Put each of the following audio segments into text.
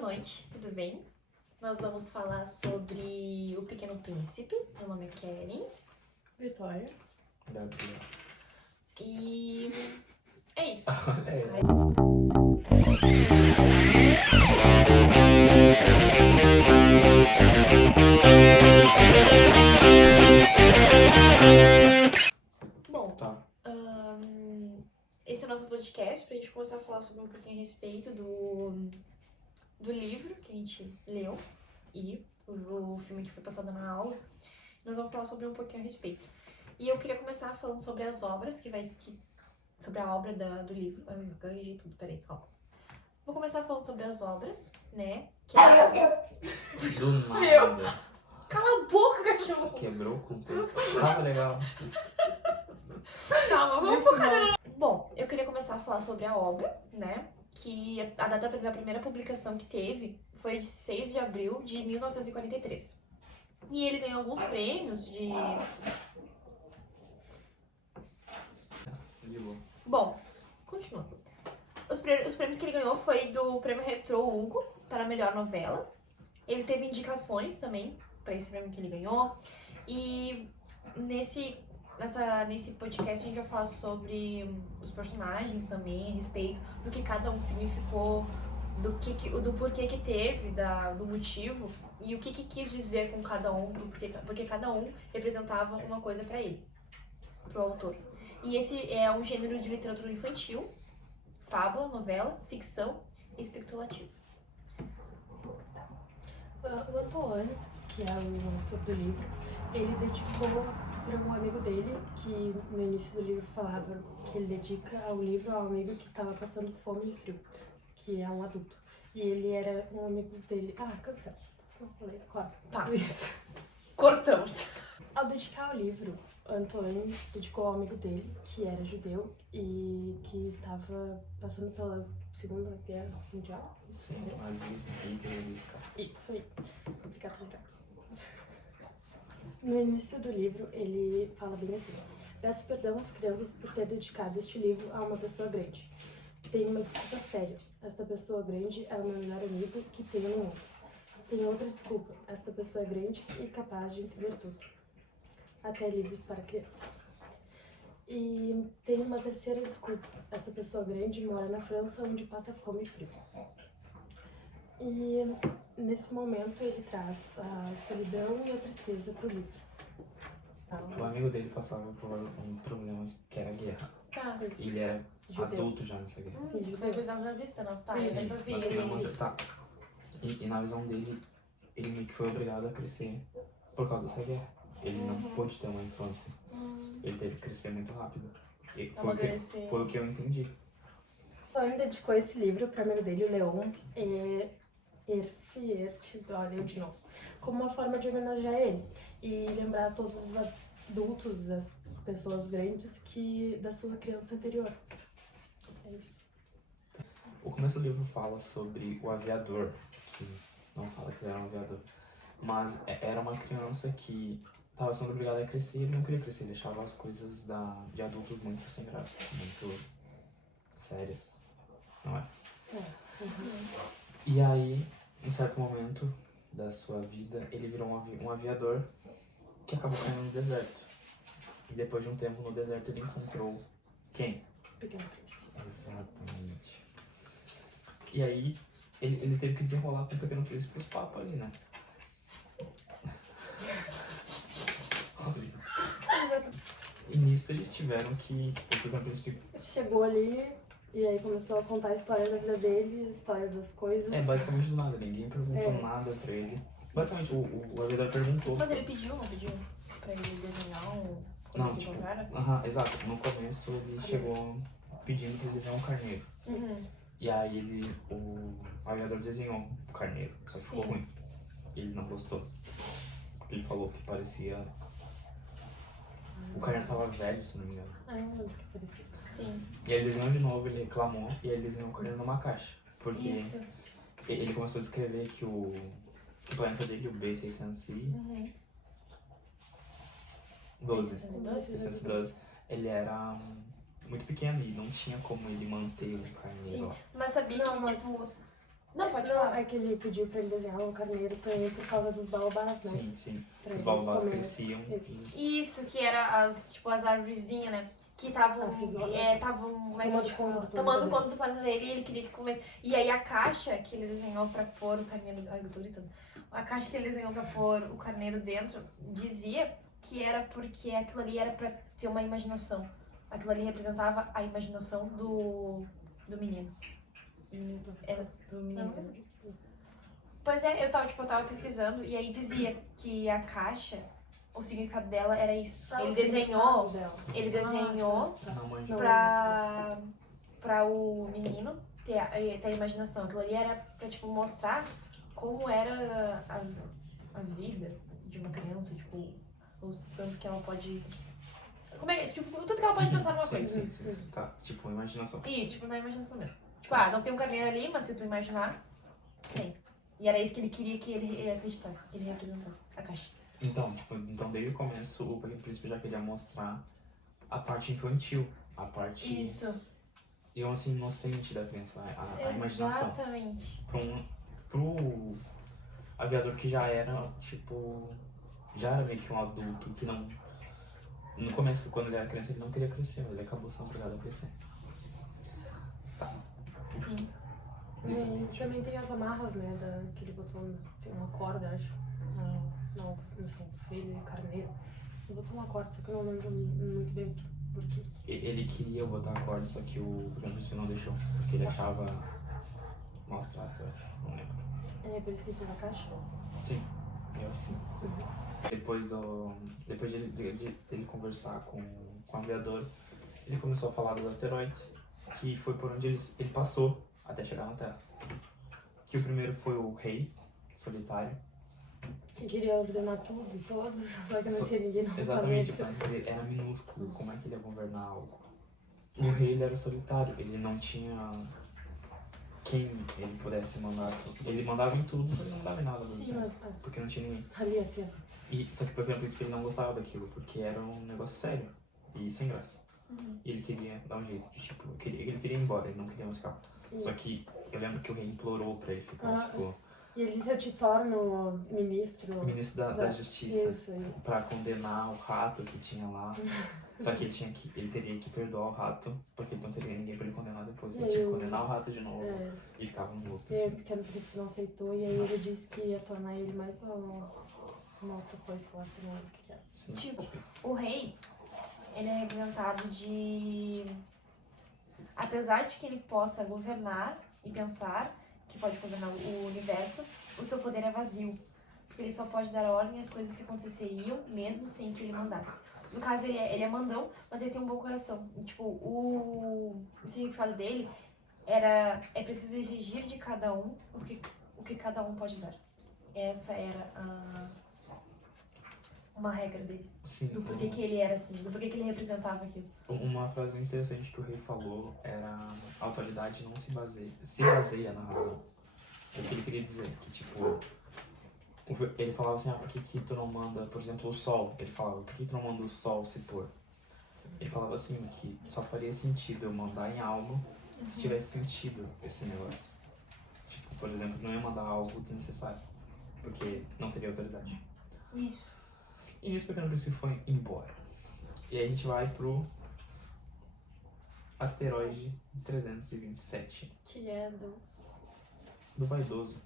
noite, tudo bem? Nós vamos falar sobre O Pequeno Príncipe. Meu nome é Keren. Vitória. Gabriel. E é isso. Bom, Tá. esse é o nosso podcast pra gente começar a falar sobre um pouquinho a respeito do livro que a gente leu e o filme que foi passado na aula. Nós vamos falar sobre um pouquinho a respeito. E eu queria começar falando sobre as obras, sobre a obra do livro. Ai, eu gaguejei tudo, peraí, calma. Vou começar falando sobre as obras, né? Que é... Do nada. Cala a boca, cachorro! Quebrou o contexto. Tava legal. Calma, vamos focar. Bom, eu queria começar a falar sobre a obra, né? Que a data da primeira publicação que teve foi de 6 de abril de 1943. E ele ganhou alguns prêmios de... De boa. Bom, continuando. Os prêmios que ele ganhou foi do Prêmio Retrô Hugo para a melhor novela. Ele teve indicações também para esse prêmio que ele ganhou. E nesse podcast a gente vai falar sobre os personagens também, a respeito do que cada um significou, do porquê que teve, do motivo e o que quis dizer com cada um, porque cada um representava uma coisa para ele, pro autor. E esse é um gênero de literatura infantil, fábula, novela, ficção e especulativo. O Antônio, que é o autor do livro, ele dedicou para um amigo dele, que no início do livro falava que ele dedica ao livro ao amigo que estava passando fome e frio, que é um adulto. E ele era um amigo dele... Ah, cancela. Eu falei, corta. Tá. Cortamos. Ao dedicar o livro, Antônio dedicou ao amigo dele, que era judeu e que estava passando pela Segunda Guerra Mundial. Sim, nazismo, Hitler e isso. Isso aí. Obrigada, André. No início do livro, ele fala bem assim: peço perdão às crianças por ter dedicado este livro a uma pessoa grande. Tenho uma desculpa séria. Esta pessoa grande é o meu melhor amigo que tenho no mundo. Tenho outra desculpa. Esta pessoa é grande e capaz de entender tudo. Até livros para crianças. E tenho uma terceira desculpa. Esta pessoa grande mora na França, onde passa fome e frio. E nesse momento ele traz a solidão e a tristeza pro livro. O amigo dele passava por um problema que era a guerra. Tá. E ele era Judeu. adulto já nessa guerra. Foi coisa nazista, não? Tá, Sim, eu nem sabia. Mas tá. E na visão dele, ele meio que foi obrigado a crescer por causa dessa guerra. Ele não pôde ter uma infância. Ele teve que crescer muito rápido. E foi o que eu entendi. Antônio dedicou esse livro para amigo dele, o Leon olha eu de novo, como uma forma de homenagear ele e lembrar a todos os adultos, as pessoas grandes da sua criança anterior. É isso. O começo do livro fala sobre o aviador, que não fala que ele era um aviador, mas era uma criança que estava sendo obrigada a crescer e ele não queria crescer, ele achava as coisas de adultos muito sem graça, muito sérias, não é? E aí, em certo momento da sua vida, ele virou um aviador que acabou caindo no deserto. E depois de um tempo no deserto ele encontrou quem? Pequeno Príncipe. Exatamente. E aí, ele teve que desenrolar com o Pequeno Príncipe pros papos ali, né? E nisso eles tiveram que... O Pequeno Príncipe... Chegou ali e aí começou a contar a história da vida dele, a história das coisas. basicamente do nada, ninguém perguntou nada pra ele. Basicamente, o aviador perguntou... Mas ele pediu, não pediu? Pra ele desenhar quando eles se encontraram? Exato. No começo ele chegou pedindo pra ele desenhar um carneiro. E aí o aviador desenhou o carneiro, só que ficou ruim. Ele não gostou. Ele falou que parecia... O carneiro tava velho, se não me engano. Ah, eu lembro que parecia. Sim. E aí ele desenhou de novo, ele reclamou, e aí ele desenhou o carneiro numa caixa. Porque Isso. ele começou a descrever que o planeta dele, o B612, 612, ele era muito pequeno e não tinha como ele manter o carneiro lá. Sim, mas sabia Não, que, mas- tipo... Não, pode Não, falar. é que ele pediu pra ele desenhar um carneiro também por causa dos baobás, né? Sim, sim. Pra Os ele baobás comer. cresciam Isso. e Isso, que era as arvorezinhas, né? Que estavam. Ah, fiz uma- Tomando conta do planeta tomando dele. conta do planeta dele e ele queria que comesse. E aí a caixa que ele desenhou pra pôr o carneiro. Ai, eu tô gritando. A caixa que ele desenhou pra pôr o carneiro dentro dizia que era porque aquilo ali era pra ter uma imaginação. Aquilo ali representava a imaginação do menino. Era do Eu menino. não lembro disso. Pois é, eu tava pesquisando e aí dizia que a caixa, o significado dela era isso. Ah, Ele o desenhou, significado dela. ele desenhou Ah, tá. não manjo. Não. pra o menino ter a imaginação. Aquilo ali era pra, tipo, mostrar como era a vida de uma criança, tipo, o tanto que ela pode... Como é, tipo, o tanto que ela pode pensar numa Sim, coisa. sim, sim, sim. Tá, tipo, imaginação. Isso, tipo, na imaginação mesmo. Tipo, não tem um carneiro ali, mas se tu imaginar, tem. E era isso que ele queria que ele acreditasse, que ele representasse a caixa. Então, tipo, desde o começo, o Pequeno Príncipe já queria mostrar a parte infantil, a parte, Isso, digamos assim, inocente da criança, a imaginação. exatamente. Pro aviador que já era, tipo, já era meio que um adulto, que não... No começo, quando ele era criança, ele não queria crescer, mas ele acabou sendo obrigado a crescer. Sim. Isso. E também tem as amarras, né? Que ele botou, tem uma corda, acho. Não sei, filho e carneiro. Ele botou uma corda, só que eu não lembro muito bem por quê. Ele queria botar a corda, só que o Pequeno Príncipe não deixou, porque ele achava maus tratos, eu acho, não lembro. É por isso que ele fez a caixa? Sim, eu acho que sim. Depois de ele conversar com o aviador, ele começou a falar dos asteroides, que foi por onde ele passou até chegar na Terra. Que o primeiro foi o rei solitário. Que queria ordenar tudo e todos, só que não Só- tinha ninguém no Exatamente, o planeta. planeta dele era minúsculo, como é que ele ia governar algo? O rei ele era solitário, ele não tinha quem ele pudesse mandar. Ele mandava em tudo, mas não mandava em nada, Sim, né? mas Porque não tinha ninguém. ali a Terra. Só que o Pequeno Príncipe ele não gostava daquilo, porque era um negócio sério e sem graça. E ele queria dar um jeito, tipo, ele queria ir embora, ele não queria mais ficar. Só que eu lembro que o rei implorou pra ele ficar, tipo, E ele disse, eu te torno ministro. ministro da Justiça, Isso, aí. pra condenar o rato que tinha lá. Só que ele teria que perdoar o rato, porque ele não teria ninguém pra ele condenar depois. Ele tinha que condenar o rato de novo É, e ficava no luto. e aí o Pequeno Príncipe não aceitou, e aí ele disse que ia tornar ele mais uma outra coisa, eu acho que não lembro o que era. Sim. Tipo, o rei, ele é representado de... Apesar de que ele possa governar e pensar que pode governar o universo, o seu poder é vazio. Porque ele só pode dar ordem às coisas que aconteceriam, mesmo sem que ele mandasse. No caso, ele é mandão, mas ele tem um bom coração. E, tipo, o significado dele é preciso exigir de cada um o que cada um pode dar. Essa era uma regra dele. Sim, Do porquê que ele era assim, do porquê que ele representava aquilo. uma frase muito interessante que o rei falou era: a autoridade não se baseia na razão. O que ele queria dizer, que tipo, ele falava assim, por que tu não manda, por exemplo, o sol? Ele falava, por que tu não manda o sol se pôr? Ele falava assim, que só faria sentido eu mandar em algo se tivesse sentido esse negócio. Tipo, por exemplo, não ia mandar algo desnecessário, porque não teria autoridade. Isso. E nisso o Pequeno Príncipe foi embora. E aí a gente vai pro asteroide 327, Que é do vaidoso,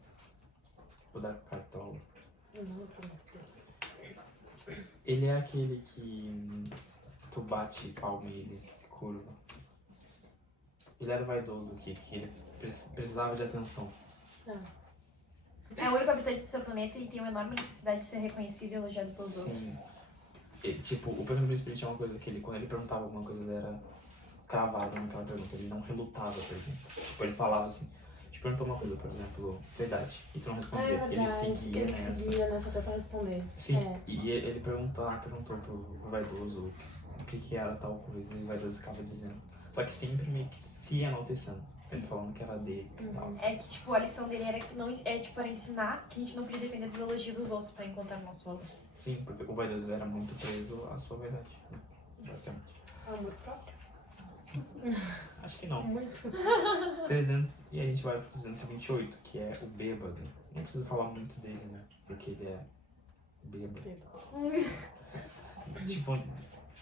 o da Cartola. Eu não lembro muito bem. Ele é aquele que tu bate palma e ele se curva. Ele era vaidoso, que ele precisava de atenção. É o único habitante do seu planeta e tem uma enorme necessidade de ser reconhecido e elogiado pelos outros. Sim. E, tipo, o Pequeno Príncipe ele tinha uma coisa que quando ele perguntava alguma coisa, ele era cravado naquela pergunta. Ele não relutava, por exemplo. Tipo, ele falava assim, te perguntou uma coisa, por exemplo, tua idade, e tu não respondia. É Ele verdade, seguia ele nessa. seguia nessa até pra responder. Sim, É. e ele perguntou pro vaidoso o que era tal coisa, e o vaidoso ficava dizendo. Só que sempre meio que se enaltecendo, sempre falando que era dele e tal. É que, tipo, a lição dele era que não, tipo, para ensinar que a gente não podia depender dos elogios dos outros pra encontrar o nosso valor. Sim, porque o vaidoso era muito preso à sua verdade, né? Basicamente. Amor próprio. Acho que não. Muito. 300, e a gente vai pro 328, que é o bêbado. Não precisa falar muito dele, né? Porque ele é bêbado. Tipo,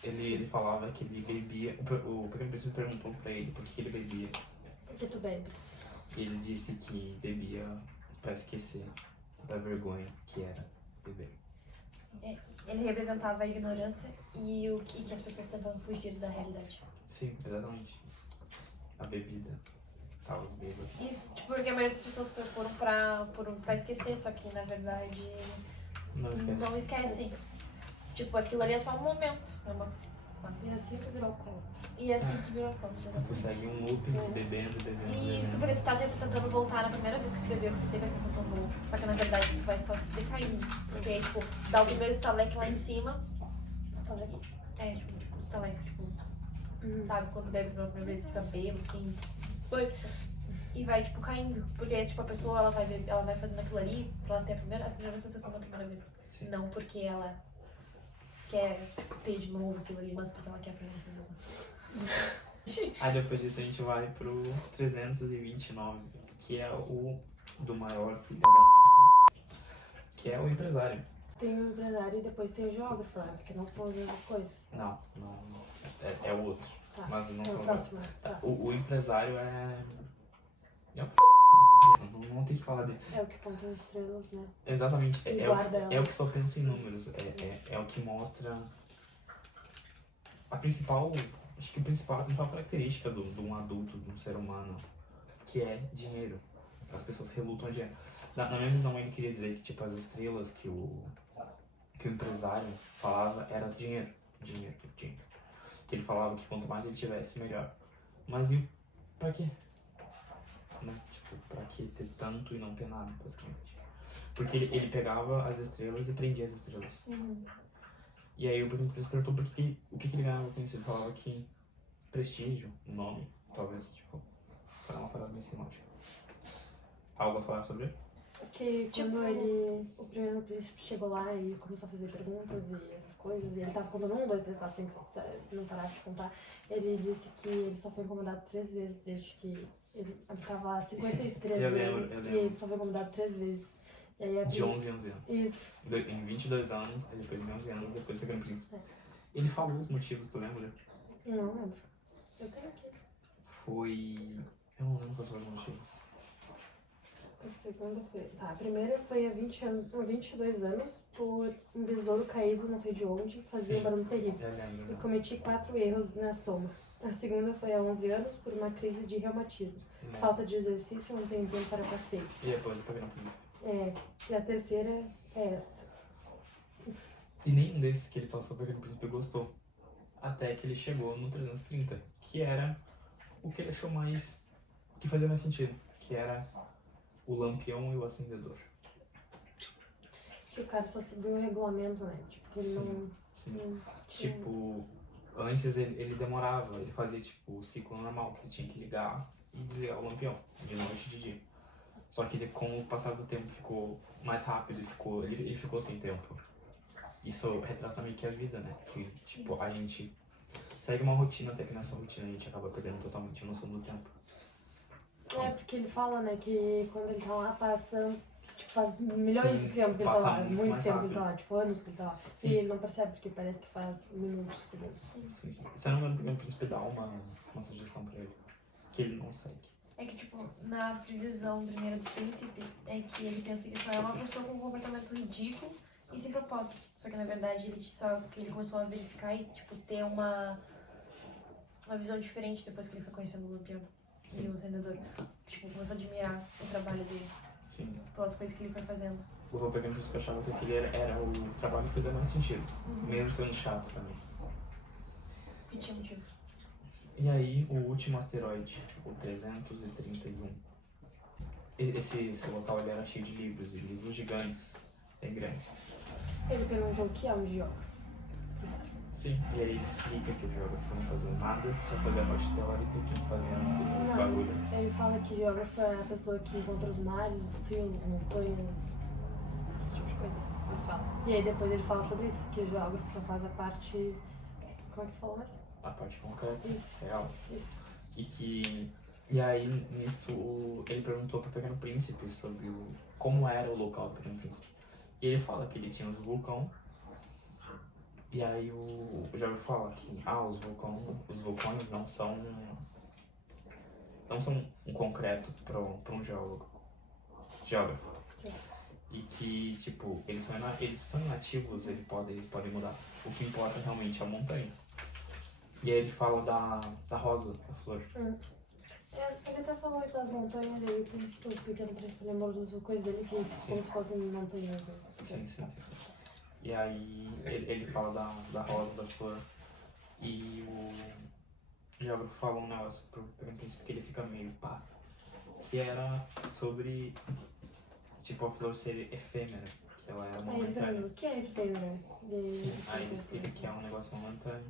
ele falava que ele bebia. O Pequeno Príncipe perguntou pra ele por que ele bebia. Porque tu bebes. E ele disse que bebia pra esquecer da vergonha que era beber. Ele representava a ignorância e o que as pessoas tentando fugir da realidade. Sim, exatamente. A bebida. Tá, os bêbados. Isso, tipo, porque a maioria das pessoas foram pra esquecer, só que na verdade Não esquece. não esquecem. Tipo, aquilo ali é só um momento. É uma... E assim tu virou conta. E assim tu virou conta. Tu segue um looping, bebendo. Isso, porque tu tá tentando voltar na primeira vez que tu bebeu, que tu teve a sensação boa. Só que na verdade tu vai só se decaindo. Porque aí, tipo, dá o primeiro estaleque lá em cima. Estaleque? É, tipo, estaleque, tipo, sabe? Quando bebe pela primeira vez fica bêbado, assim. Foi. E vai, tipo, caindo. Porque, tipo, a pessoa, ela vai fazendo aquilo ali pra ela ter a primeira sensação da primeira vez. Sim. Não porque ela quer ter de novo aquilo ali, mas porque ela quer a primeira sensação. Aí depois disso a gente vai pro 329, que é o do maior filho da p***, que é o empresário. Tem o empresário e depois tem o geógrafo, né? Porque não são as mesmas coisas. Não. É o outro. Tá. Mas não É são o os próximo. Tá. O empresário é não tem que falar dele. É o que conta as estrelas, né? Exatamente. E É guarda o que só pensa em números. É o que mostra a principal característica de um adulto, de um ser humano, que é dinheiro. As pessoas relutam a dinheiro. Na minha visão, ele queria dizer que tipo, as estrelas que o empresário falava era dinheiro. Que ele falava que quanto mais ele tivesse, melhor. Mas e pra quê? Né? Tipo, pra que ter tanto e não ter nada, basicamente? Porque ele pegava as estrelas e prendia as estrelas. E aí o Pequeno Príncipe perguntou o que ele ganhava com isso. Ele falava que prestígio, nome, talvez, tipo, para uma parada bem simbólica. Algo a falar sobre ele? Porque quando o primeiro príncipe chegou lá e começou a fazer perguntas e essas coisas, e ele tava contando 1, 2, 3, 4, 5, 6, 7, não parava de contar, ele disse que ele só foi incomodado 3 vezes desde que ele habitava lá há 53 anos. Eu lembro. E ele só foi incomodado 3 vezes. E aí De 11 em 11 anos. Isso. Em 22 anos, aí depois em 11 anos, depois o Pequeno Príncipe. É. Ele falou os motivos, tu lembra? Não lembro. Eu tenho aqui. Eu não lembro quais foram os motivos. A segunda foi... Tá, a primeira foi há 22 anos, por um besouro caído não sei de onde, fazia um barulho terrível. Eu lembro. E cometi 4 erros na soma. A segunda foi há 11 anos, por uma crise de reumatismo. Né? Falta de exercício, não tenho tempo para passeio. E depois o Pequeno Príncipe. E a terceira é esta. E nenhum desses que ele passou para aquele príncipe gostou. Até que ele chegou no 330, que era o que ele achou mais... o que fazia mais sentido, que era o lampião e o acendedor. Que o cara só seguiu o regulamento, né? Tipo, que ele Sim. não... Tipo, antes ele demorava, ele fazia tipo o ciclo normal, que ele tinha que ligar e desligar o lampião, de noite e de dia. Só que com o passar do tempo ficou mais rápido, ele ficou sem tempo. Isso retrata meio que a vida, né? Que tipo, a gente segue uma rotina, até que nessa rotina a gente acaba perdendo totalmente a noção do tempo. É, porque ele fala, né, que quando ele tá lá, passa, tipo, faz milhões Sim, de tempo que ele tá passa lá, muito muito mais tempo que ele tá rápido. lá, tipo, anos que ele tá lá. Sim. E ele não percebe, porque parece que faz minutos, segundos. Sim. Você não lembra porque o príncipe dá uma sugestão pra ele, que ele não segue. É que, tipo, na previsão primeiro do príncipe, é que ele pensa que só é uma pessoa com um comportamento ridículo e sem propósito. Só que, na verdade, ele começou a verificar e, tipo, ter uma visão diferente depois que ele foi conhecendo o Lampião e o Acendedor. Tipo, começou a admirar o trabalho dele, Sim. pelas coisas que ele foi fazendo. O Pequeno Príncipe achava que aquele era o trabalho que fazia mais sentido, mesmo sendo chato também. Porque tinha motivo. E aí, o último asteroide, o 331. Esse local ele era cheio de livros, e livros gigantes, bem grandes. Ele perguntou o que é um geógrafo. Sim. E aí ele explica que o geógrafo não fazia nada, só fazia a parte teórica, que não fazia esse bagulho. Não, ele fala que geógrafo é a pessoa que encontra os mares, os rios, as montanhas, esse tipo de coisa. Ele fala. E aí depois ele fala sobre isso, que o geógrafo só faz a parte... Como é que tu falou mais? a parte concreta, Isso. real. Isso. E aí, nisso, ele perguntou pro Pequeno Príncipe sobre como era o local do Pequeno Príncipe. E ele fala que ele tinha os vulcões. E aí o Jorge fala que os vulcões não são um concreto para um geógrafo. E que, tipo, eles são inativos, eles podem mudar. O que importa realmente é a montanha. E aí ele fala da rosa, da flor. Ele até falou das montanhas aí, o Pequeno Príncipe lembrou dos vulcões dele, que como se fossem montanhas. Né? Sim. E aí ele fala da rosa, da flor. E o geógrafo fala um negócio pro Pequeno Príncipe que ele fica meio pá. Que era sobre, tipo, a flor ser efêmera, porque ela era Aí ele momentânea. perguntou, o que é efêmera? Sim, aí ele explica que é um negócio momentâneo.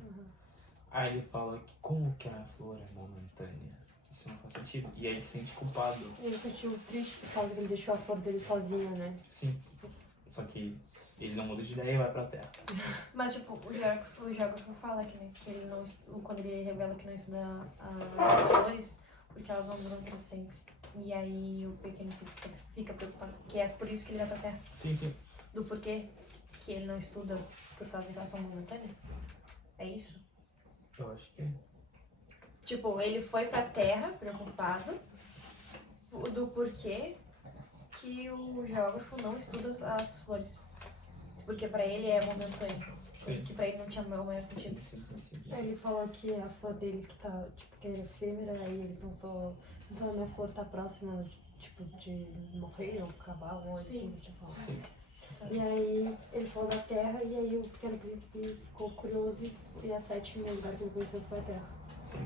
Aí ele fala que como que a flor é momentânea? Isso não faz sentido. E aí ele se sente culpado. Ele se sentiu triste por causa que ele deixou a flor dele sozinha, né? Sim. Só que ele não muda de ideia e vai pra terra. Mas, tipo, o geógrafo fala que, né, que ele não, quando ele revela que não estuda as flores, porque elas não duram pra sempre. E aí o pequeno fica preocupado, que é por isso que ele vai pra terra. Sim. Do porquê que ele não estuda por causa que elas são momentâneas. É isso? Eu acho que é. Tipo, ele foi pra terra preocupado do porquê que o geógrafo não estuda as flores. Porque pra ele é momentâneo. Sim. Que pra ele não tinha o maior sentido. Sim. Ele falou que a flor dele que tá, tipo, que era efêmera, aí ele pensou, a minha flor tá próxima, tipo, de morrer ou acabar, ou assim, tipo. Sim. E aí ele falou da Terra, e aí o Pequeno Príncipe ficou curioso e a sétima lugar que ele conheceu foi a Terra. Sim.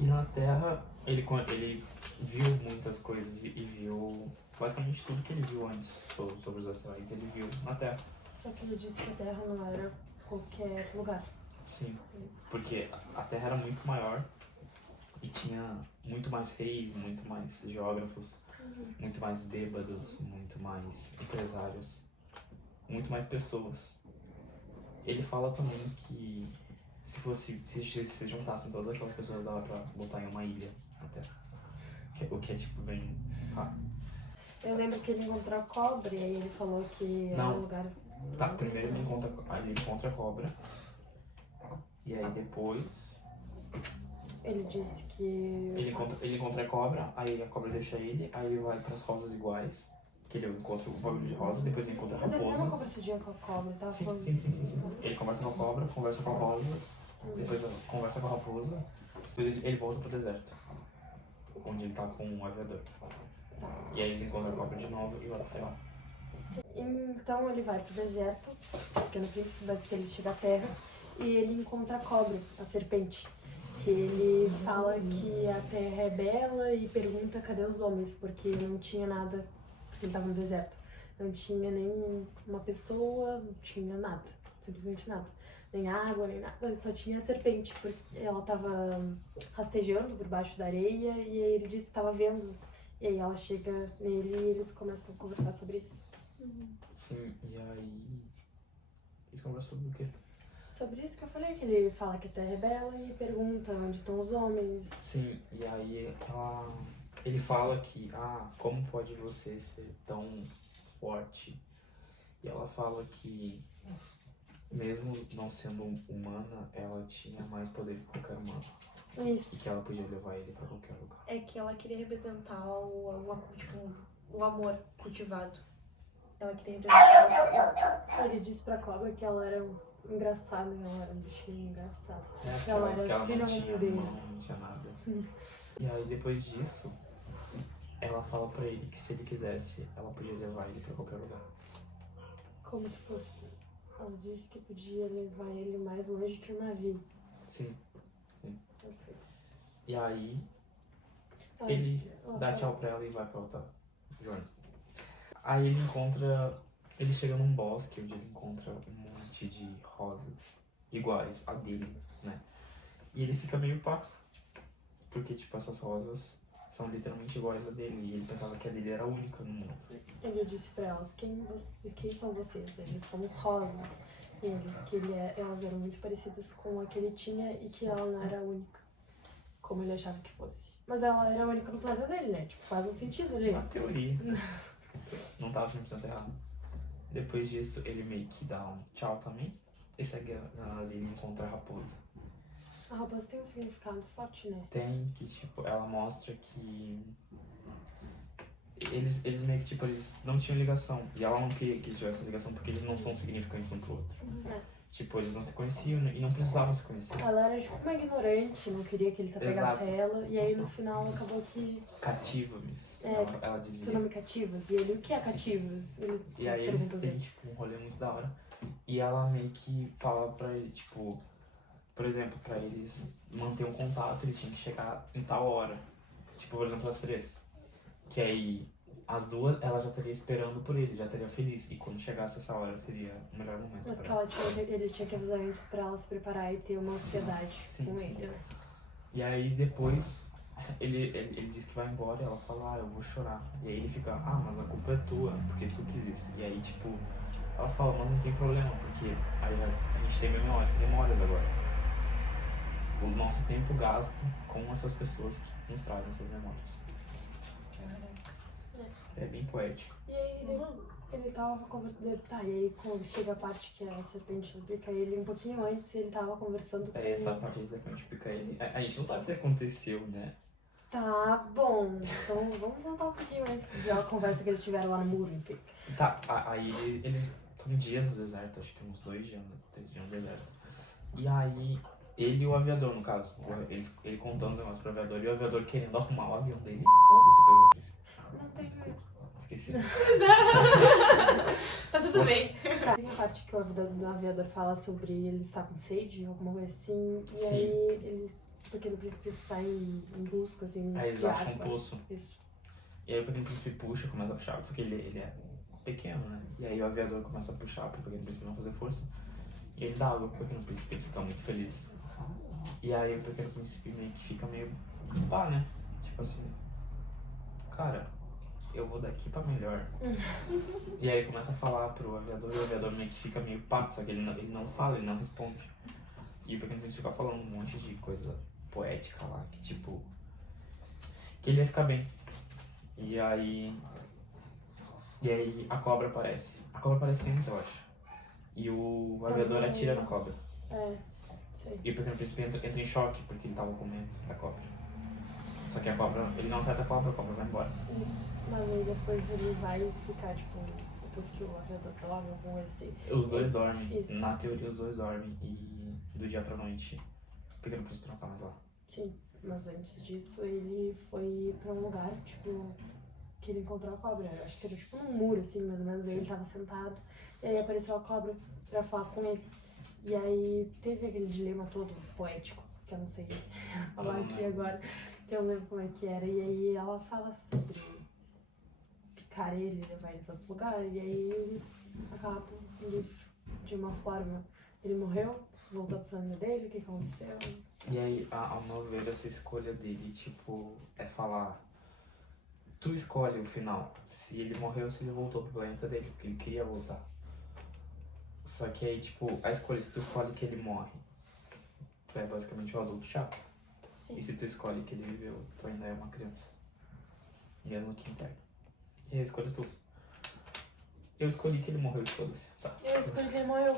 E na Terra, ele viu muitas coisas e viu basicamente tudo que ele viu antes sobre os asteroides, ele viu na Terra. Só que ele disse que a Terra não era qualquer lugar. Sim, porque a Terra era muito maior e tinha muito mais reis, muito mais geógrafos, muito mais bêbados, muito mais empresários, muito mais pessoas. Ele fala também que se juntassem todas aquelas pessoas, dava pra botar em uma ilha na Terra. O que é tipo bem raro. Eu lembro que ele encontrou a cobra, e aí ele falou que era Não. um lugar... Tá, primeiro ele encontra a cobra. E aí depois Ele disse que... ele encontra a cobra, aí a cobra deixa ele, aí ele vai pras rosas iguais, que ele encontra o bagulho de rosa, depois ele encontra a Mas ele raposa. não conversou dia com a cobra, ele tava Sim. falando... Ele conversa com a cobra, conversa com a rosa, depois conversa com a raposa, depois ele volta pro deserto, onde ele tá com um aviador. E aí eles encontram a cobra de novo e vai até lá. Então ele vai pro deserto, Pequeno Príncipe, mas que ele chega à terra, e ele encontra a cobra, a serpente. Que ele fala que a terra é bela e pergunta cadê os homens, porque não tinha nada, porque ele tava no deserto. Não tinha nem uma pessoa, não tinha nada, simplesmente nada. Nem água, nem nada, só tinha a serpente, porque ela tava rastejando por baixo da areia, e aí ele disse que tava vendo. E aí ela chega nele e eles começam a conversar sobre isso. Sim, e aí eles conversam sobre o quê? Sobre isso que eu falei, que ele fala que a terra é bela e pergunta onde estão os homens. Sim, e aí ele fala que, como pode você ser tão forte? E ela fala que, mesmo não sendo humana, ela tinha mais poder que qualquer humano. Isso. E que ela podia levar ele pra qualquer lugar. É que ela queria representar o amor cultivado. Ela queria representar Ele disse pra cobra que ela era engraçada, ela era um bichinho engraçado. Porque Ela ela era não filha tinha dele. mão, não tinha nada. E aí depois disso, ela fala pra ele que se ele quisesse, ela podia levar ele pra qualquer lugar. Como se fosse... Ela disse que podia levar ele mais longe que o navio. Sim. Assim. E aí Ela ele ela dá fala- tchau pra ela e vai pra outra jornada. Aí ele chega num bosque onde ele encontra um monte de rosas iguais a dele, né? E ele fica meio pá, porque tipo, essas rosas são literalmente iguais a dele. E ele pensava que a dele era única no mundo. Ele disse pra elas, quem são vocês? Eles são os rosas. E elas eram muito parecidas com a que ele tinha e que ela não era a única, como ele achava que fosse. Mas ela era a única no planeta dele, né? Tipo, faz um sentido ali. Na teoria. Não tava 100% errado. Depois disso, ele meio que dá um tchau também. E segue ali e encontra a raposa. A raposa tem um significado forte, né? Tem que, tipo, ela mostra que eles meio que, tipo, eles não tinham ligação. E ela não queria que tivesse ligação porque eles não são significantes um pro outro. É. Tipo, eles não se conheciam e não precisavam se conhecer. Ela era tipo uma ignorante, não queria que ele se apegasse a ela. E aí no final acabou que... Cativa-me, ela dizia. Tu não me cativas? E ele, o que é Sim. cativas? E aí eles têm, tipo, um rolê muito da hora. E ela meio que fala pra ele, tipo... Por exemplo, pra eles manter um contato, ele tinha que chegar em tal hora. Tipo, por exemplo, às 3. Que aí, às 2, ela já estaria esperando por ele, já estaria feliz. E quando chegasse essa hora, seria o melhor momento. Mas pra que ele tinha que avisar antes pra ela se preparar e ter uma ansiedade com ele, né? E aí, depois, ele diz que vai embora e ela fala, eu vou chorar. E aí ele fica, mas a culpa é tua, porque tu quis isso. E aí, tipo, ela fala, mas não tem problema, porque aí a gente tem memórias agora. O nosso tempo gasto com essas pessoas que nos trazem essas memórias. É bem poético. E aí ele tava conversando. Tá, e aí quando chega a parte que a serpente pica ele um pouquinho antes, ele tava conversando com Essa ele. parte da serpente pica ele. A gente não sabe o que aconteceu, né? Tá bom, então vamos voltar um pouquinho antes da conversa que eles tiveram lá no muro, enfim. Tá, aí eles estão dias no deserto, acho que uns 2 dias, 3 dias no deserto. E aí, ele e o aviador, no caso, ele contando os negócios pro aviador e o aviador querendo arrumar o avião dele. Foda-se, pegou isso. Não tem. Esqueci. Tá tudo bem. Tem a parte que o aviador fala sobre ele estar com sede, alguma coisa assim, e Sim. aí eles. O Pequeno Príncipe sai em busca, assim, Aí eles de acham um água. poço. Isso. E aí o Pequeno Príncipe puxa, começa a puxar, só que ele é pequeno, né? E aí o aviador começa a puxar pro Pequeno Príncipe não fazer força. E ele dá água pro Pequeno Príncipe, ele fica muito feliz. E aí o Pequeno Príncipe meio que fica meio pá, né? Tipo assim, cara, eu vou daqui pra melhor. E aí ele começa a falar pro aviador e o aviador meio que fica meio pá, só que ele não fala, ele não responde. E o Pequeno Príncipe fica falando um monte de coisa poética lá, que tipo, que ele ia ficar bem. E aí a cobra aparece. A cobra aparece antes, eu acho. E o aviador atira na cobra. É, sei. E o Pequeno Príncipe entra em choque, porque ele tava com medo da cobra. Só que a cobra, ele não ataca a cobra vai embora. Isso. Mas aí depois ele vai ficar, tipo, depois que o aviador dorme, algum assim. Os dois dormem. Isso. Na teoria, os dois dormem. E do dia pra noite, o Pequeno Príncipe não tá mais lá. Sim, mas antes disso ele foi pra um lugar, tipo, que ele encontrou a cobra. Eu acho que era tipo num muro, assim, mais ou menos. Aí ele tava sentado, e aí apareceu a cobra pra falar com ele. E aí teve aquele dilema todo poético, que eu não sei falar aqui agora, que eu não lembro como é que era. E aí ela fala sobre picar ele, levar ele pra outro lugar, e aí ele acaba o livro de uma forma. Ele morreu, voltou pro planeta dele, o que aconteceu? E aí, ao meu ver, essa escolha dele, tipo, é falar... Tu escolhe o final. Se ele morreu, se ele voltou pro planeta dele, porque ele queria voltar. Só que aí, tipo, a escolha, se tu escolhe que ele morre, tu é basicamente um adulto chato. Sim. E se tu escolhe que ele viveu, tu ainda é uma criança. Mesmo que interno. E a escolha é tu. Eu escolhi que ele morreu, foda-se. Tá. Eu escolhi que ele morreu.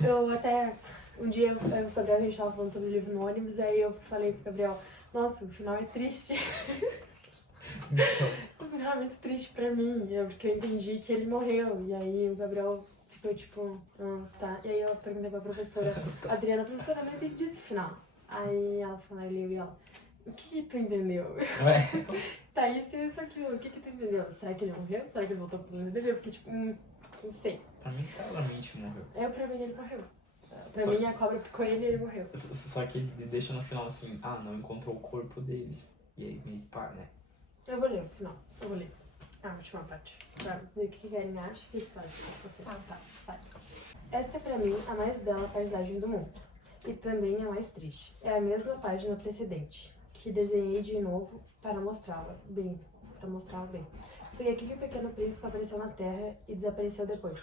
Eu até... Um dia, eu e o Gabriel, a gente tava falando sobre o livro no ônibus, aí eu falei pro Gabriel, nossa, o final é triste. O final é muito triste pra mim, porque eu entendi que ele morreu. E aí o Gabriel ficou tipo, tá. E aí eu perguntei pra professora, Adriana, professora, eu não entendi esse final. Aí ela falou, e ela, o que tu entendeu? Ué? Tá, isso, aquilo, o que tu entendeu? Será que ele morreu? Será que ele voltou pro planeta dele? Eu fiquei tipo, não sei. Pra mim, claramente morreu. Pra mim ele morreu. Pra Só- mim a cobra picou ele e ele morreu. Só que ele deixa no final assim, não encontrou o corpo dele. E aí meio pá, né? Eu vou ler o final, eu vou ler. A última parte. Pra ver o que Karen acha, o que tu acha? Você. Tá, vai. Esta é pra mim a mais bela paisagem do mundo. E também a mais triste. É a mesma página precedente, que desenhei de novo para mostrá-la bem. Foi aqui que o Pequeno Príncipe apareceu na Terra e desapareceu depois.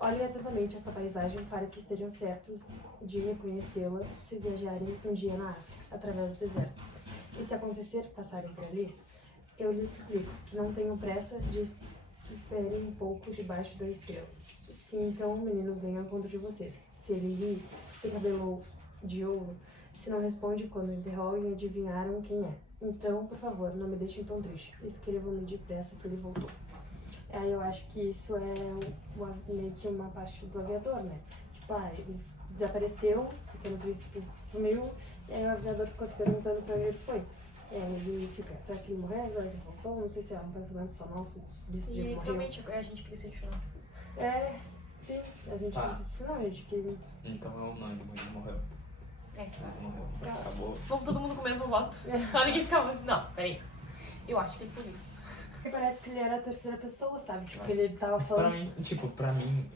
Olhem atentamente esta paisagem para que estejam certos de reconhecê-la se viajarem um dia na África, através do deserto. E se acontecer passarem por ali, eu lhes suplico que não tenham pressa de esperem um pouco debaixo da estrela. Se então o menino vem ao encontro de vocês, se ele ri, tem cabelo de ouro, se não responde quando interrogam e adivinharam quem é. Então, por favor, não me deixem tão triste. Escrevam-me depressa que ele voltou. Aí eu acho que isso é meio que uma parte do aviador, né? Tipo, ele desapareceu, o Pequeno Príncipe sumiu, e aí o aviador ficou se perguntando pra onde ele foi. E aí ele fica, será que ele morreu? Será que ele voltou? Não sei se é um pensamento só nosso disso de E morreu. literalmente a gente queria ser de final. Sim, a gente assistiu, não, a gente que... Então é unânime, ele morreu. Morreu. Tá. Acabou. Vamos todo mundo com o mesmo voto. Pra ninguém ficar muito. Não, peraí. Eu acho que ele foi vivo. Parece que ele era a terceira pessoa, sabe? Tipo, que ele tava Pra falando... pra mim,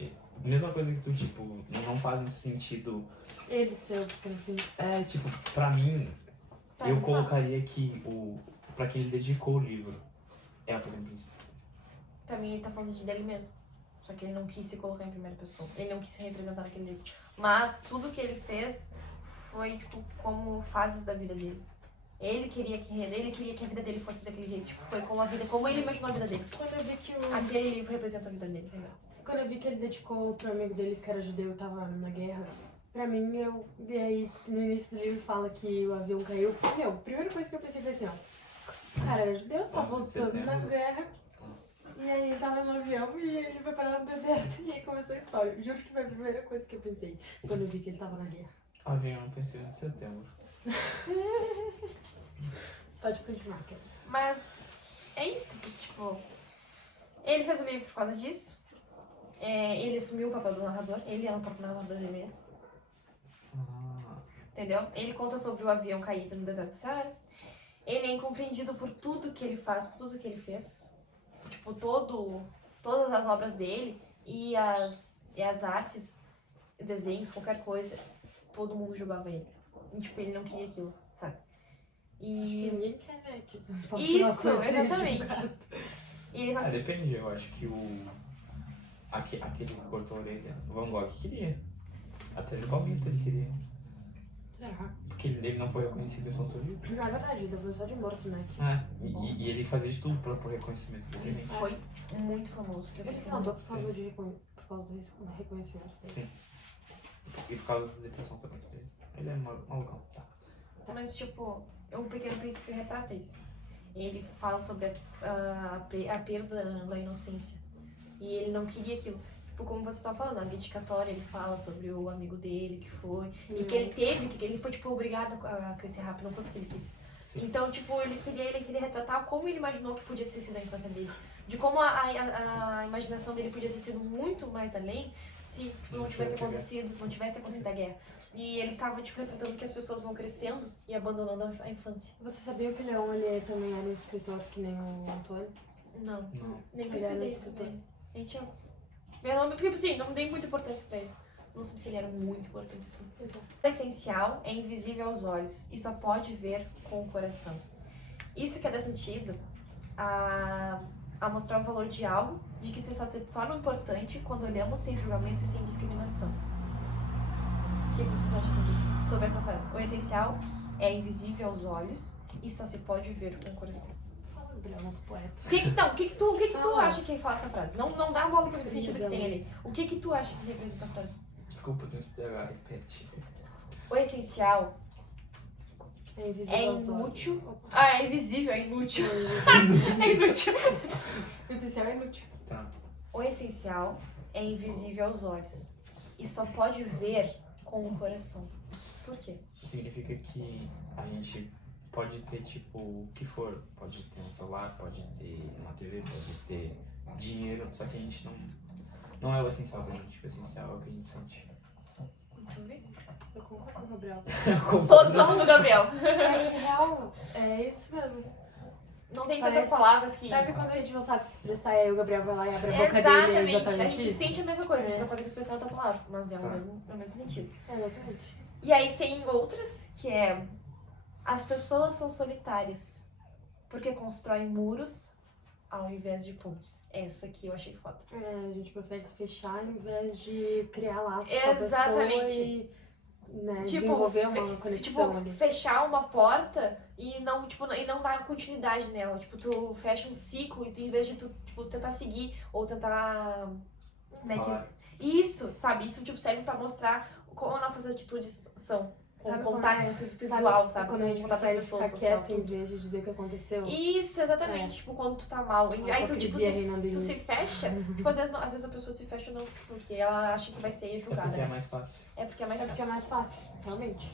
mesma coisa que tu, tipo, não faz muito sentido. Ele ser o Pequeno Príncipe. Pra mim, Tá, eu não faz. colocaria que pra quem ele dedicou o livro é o Pequeno Príncipe. Pra mim, ele tá falando dele mesmo. Só que ele não quis se colocar em primeira pessoa. Ele não quis se representar naquele livro. Mas tudo que ele fez foi, tipo, como fases da vida dele. Ele queria que a vida dele fosse daquele jeito. Tipo, foi como ele imaginou a vida dele. Quando eu vi que Aquele livro representa a vida dele, entendeu? Quando eu vi que ele dedicou pro amigo dele que era judeu e tava na guerra, pra mim, e aí no início do livro fala que o avião caiu. Meu, a primeira coisa que eu pensei foi assim, ó. O cara era judeu, tava 11 de lutando na setembro. guerra. E aí ele tava no avião e ele foi parar no deserto e aí começou a história. Juro que foi a primeira coisa que eu pensei quando eu vi que ele tava na guerra. Avião, eu pensei em setembro. Pode continuar, Kelly. Mas é isso, tipo, ele fez o livro por causa disso. Ele assumiu o papel do narrador, ele era o próprio narrador dele mesmo, entendeu? Ele conta sobre o avião caído no deserto do Saara. Ele é incompreendido por tudo que ele faz, por tudo que ele fez. Tipo, todas as obras dele e as artes, desenhos, qualquer coisa, todo mundo julgava ele. E, tipo, ele não queria aquilo, sabe? Acho que ninguém quer, né? Que faça uma Isso, coisa assim, exatamente. julgado. E ele sabe. Depende, eu acho que aquele que cortou a orelha, o Van Gogh queria. Até o Palmito ele queria. Será? Porque ele não foi reconhecido enquanto livro. Na verdade, ele deu só de morto, né? E ele fazia de tudo por reconhecimento. Ele Foi muito famoso. Ele se matou por causa do reconhecimento. Sim. E por causa da depressão também. Ele é malucão. Tá. Mas, tipo, o Pequeno Príncipe retrata isso. Ele fala sobre a perda da inocência. E ele não queria aquilo. Tipo, como você estava falando, na dedicatória ele fala sobre o amigo dele que foi. E que ele foi, tipo, obrigado a crescer rápido, não foi porque ele quis. Sim. Então, tipo, ele queria retratar como ele imaginou que podia ter sido a infância dele. De como a imaginação dele podia ter sido muito mais além se tipo, não tivesse acontecido a guerra. E ele tava, tipo, retratando que as pessoas vão crescendo e abandonando a infância. Você sabia que o Leão ele também era um escritor que nem o Antônio? Não, nem Ele era pesquisei um isso escritor. dele. Gente, meu nome, porque assim, não dei muita importância pra ele. Não sei se ele era muito importante assim. O essencial é invisível aos olhos e só pode ver com o coração. Isso quer dar sentido a mostrar o valor de algo, de que se torna importante quando olhamos sem julgamento e sem discriminação. O que vocês acham sobre isso? Sobre essa frase? O essencial é invisível aos olhos e só se pode ver com o coração. Gabriel, nosso poeta. O que que tu acha que fala essa frase? Não dá bola pro sentido que tem ali. O que tu acha que representa a frase? Desculpa, tem que pegar, repete. O essencial É invisível é aos olhos. inútil. É invisível, é inútil. É inútil. O essencial é inútil. Tá. O essencial é invisível aos olhos e só pode ver com o coração. Por quê? Significa que a gente pode ter, tipo, o que for. Pode ter um celular, pode ter uma TV, pode ter dinheiro, só que a gente não é o essencial pra gente. O essencial é o que a gente sente. Muito bem. Eu concordo com o Gabriel. Todos somos do Gabriel. É que real, é isso mesmo. Não tem Parece- tantas palavras que... Sabe quando a gente não sabe se expressar e aí o Gabriel vai lá e abre a boca dele? Exatamente. É A exatamente gente isso. sente a mesma coisa, a gente É. não consegue expressar outra palavra, mas é Tá. o mesmo sentido. É, exatamente. E aí tem outras que é As pessoas são solitárias porque constroem muros ao invés de pontes. Essa aqui eu achei foda. A gente prefere se fechar ao invés de criar laços Exatamente. com a pessoa e Tipo, desenvolver uma conexão ali. fechar uma porta e não, e não dar continuidade nela. Tipo, tu fecha um ciclo e tu, em vez de tu, tentar seguir ou tentar... Como é Falar. que... Isso, sabe? Isso, serve pra mostrar como as nossas atitudes são. Com Sabe contato quando visual, sabe? Quando a gente Contato das prefere pessoas, ficar social, quieto em tudo. vez de dizer o que aconteceu. Isso, exatamente. Tipo, quando tu tá mal. E aí tu, hipocrisia reinando em tu mim. se fecha. Tipo, às vezes a pessoa se fecha não porque ela acha que vai ser É julgada. porque é mais fácil. É porque é mais É porque é mais fácil, realmente.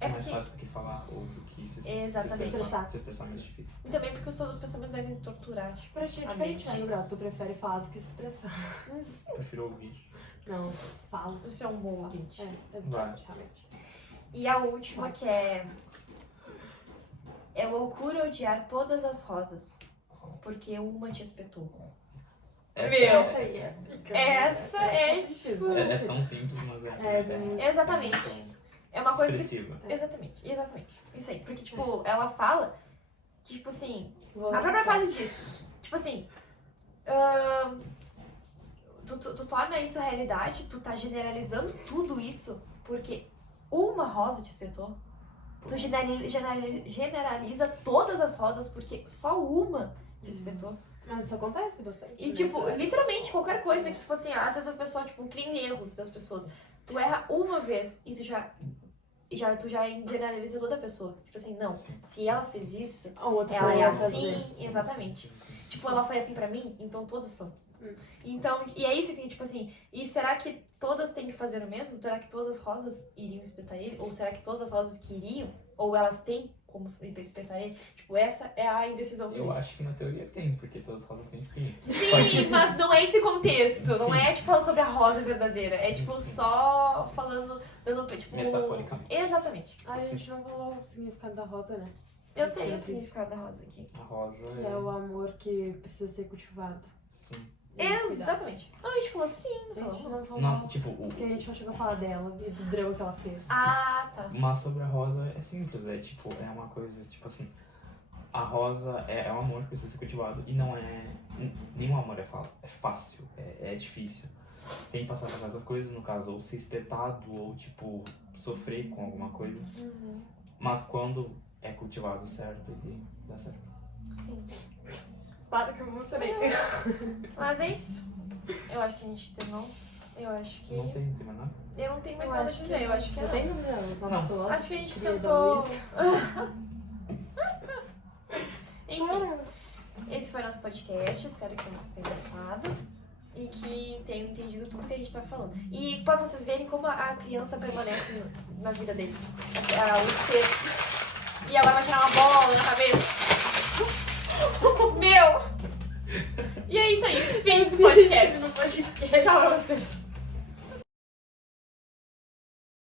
É É mais porque... fácil do que falar ou do que se Exatamente. se expressar é mais difícil. E também porque os pensamentos devem torturar. Tipo, Pra ti é a diferente, mente. né, Gabriel? Tu prefere falar do que se expressar. Prefiro ouvir. Não, falo. Você é um bom ouvinte. É verdade, realmente. E a última que é... É loucura odiar todas as rosas, porque uma te espetou. Essa Meu, Essa aí é. essa é, Faz sentido, tipo, faz é sentido. tão simples, mas Exatamente. É uma coisa que... expressiva. Exatamente. Isso aí. Porque, tipo, ela fala que, tipo assim... Vou A própria citar. frase diz, tipo assim... Tu torna isso realidade, tu tá generalizando tudo isso porque uma rosa te espetou. Tu generaliza todas as rosas porque só uma te espetou. Mas isso acontece bastante. E, né? tipo, literalmente, qualquer coisa que, tipo assim, às vezes as pessoas, tipo, criam erros das pessoas. Tu erra uma vez e tu já generaliza toda a pessoa. Tipo assim, não, se ela fez isso, A outra ela é pode fazer. assim, exatamente. Tipo, ela foi assim pra mim, então todas são. Então, e é isso que, tipo assim, e será que todas têm que fazer o mesmo? Será que todas as rosas iriam espetar ele? Ou será que todas as rosas queriam? Ou elas têm como espetar ele? Tipo, essa é a indecisão dele. Eu acho que na teoria tem, porque todas as rosas têm espinho. Sim, mas não é esse contexto. Não Sim. é, tipo, falando sobre a rosa verdadeira. É, tipo, só falando, dando, tipo... Metaforicamente. Exatamente. Ah, a gente não falou o significado da rosa, né? Eu tenho o significado da rosa aqui. A rosa Que é o amor que precisa ser cultivado. Sim. Exatamente. Não, a gente falou sim, A não gente falou. não falou. Não, tipo, Porque a gente não chegou a falar dela e do drama que ela fez. Ah, tá. mas sobre a rosa é simples, é tipo, é uma coisa, tipo assim, a rosa é um amor que precisa ser cultivado e não é, nenhum amor é fácil, é difícil. Tem que passar por essas coisas, no caso, ou ser espetado, ou tipo, sofrer com alguma coisa. Mas quando é cultivado certo, ele dá certo. Sim. Para que eu vou saber. Mas é isso. Eu acho que a gente terminou. Eu acho que... Não sei, não tem mais nada. Eu não tenho mais Eu nada a acho dizer. Eu acho que é Eu não. tenho, Gabriel, Não. nosso filósofo. Acho que a gente querido tentou... Luiz. Enfim, esse foi o nosso podcast. Espero que vocês tenham gostado. E que tenham entendido tudo que a gente tá falando. E pra vocês verem como a criança permanece na vida deles. O ser. E ela vai tirar uma bola na cabeça. Meu! E é isso aí. Fim do podcast. Tchau pra vocês.